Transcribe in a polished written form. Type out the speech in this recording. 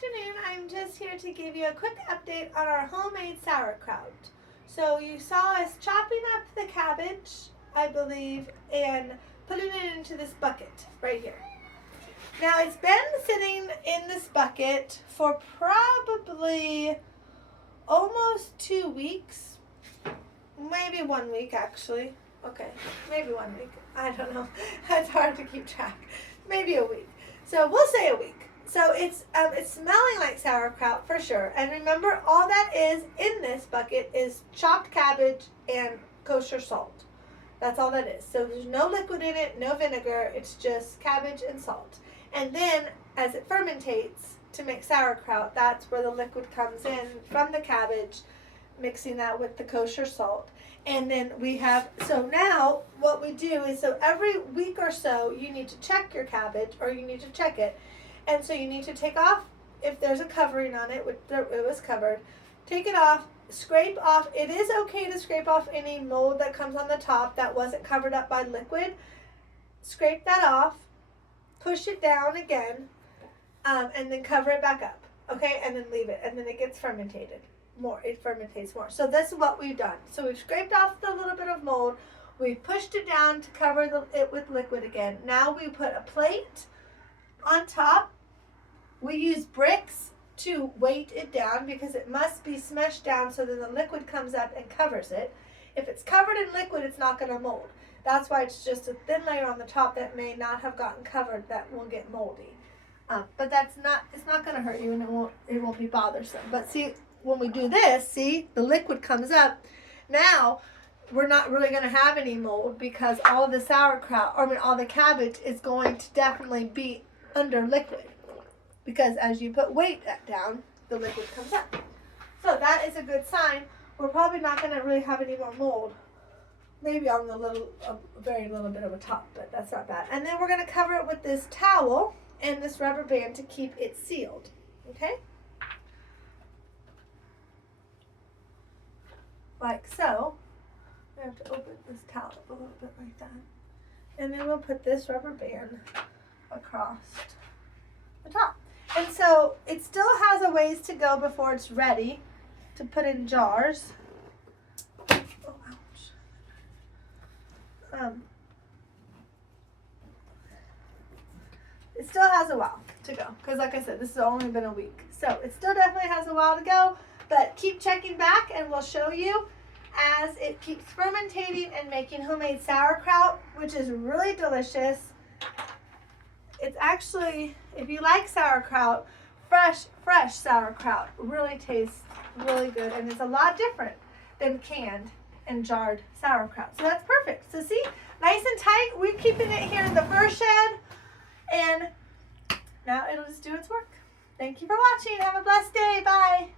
afternoon. I'm just here to give you a quick update on our homemade sauerkraut. So you saw us chopping up the cabbage, I believe, and putting it into this bucket right here. Now it's been sitting in this bucket for probably almost 2 weeks, maybe 1 week actually. Okay, maybe 1 week. I don't know. It's hard to keep track. Maybe a week. So we'll say a week. So it's smelling like sauerkraut for sure. And remember, all that is in this bucket is chopped cabbage and kosher salt. That's all that is. So there's no liquid in it, no vinegar. It's just cabbage and salt. And then as it fermentates to make sauerkraut, that's where the liquid comes in from the cabbage, mixing that with the kosher salt. And then we have, so now what we do is, so every week or so you need to check your cabbage, or you need to check it. And so you need to take off, if there's a covering on it, it was covered, take it off, scrape off. It is okay to scrape off any mold that comes on the top that wasn't covered up by liquid. Scrape that off, push it down again, and then cover it back up, okay? And then leave it, and then it gets fermented more. It fermentates more. So this is what we've done. So we've scraped off the little bit of mold. We've pushed it down to cover it with liquid again. Now we put a plate on top. We use bricks to weight it down because it must be smashed down so that the liquid comes up and covers it. If it's covered in liquid, it's not going to mold. That's why it's just a thin layer on the top that may not have gotten covered that will get moldy. But it's not going to hurt you, and it won't be bothersome. But see, when we do this, see, the liquid comes up. Now we're not really going to have any mold because all of the sauerkraut, all the cabbage is going to definitely be under liquid, because as you put weight down, the liquid comes up. So that is a good sign. We're probably not going to really have any more mold. Maybe on the very little bit of a top, but that's not bad. And then we're going to cover it with this towel and this rubber band to keep it sealed. Okay? Like so. I have to open this towel up a little bit like that. And then we'll put this rubber band across the top. And so it still has a ways to go before it's ready to put in jars. Oh, ouch. It still has a while to go because, like I said, this has only been a week. So it still definitely has a while to go, but keep checking back and we'll show you as it keeps fermentating and making homemade sauerkraut, which is really delicious. It's actually, if you like sauerkraut, fresh sauerkraut really tastes really good, and it's a lot different than canned and jarred sauerkraut. So that's perfect. So see, nice and tight. We're keeping it here in the fur shed, and now it'll just do its work. Thank you for watching. Have a blessed day. Bye.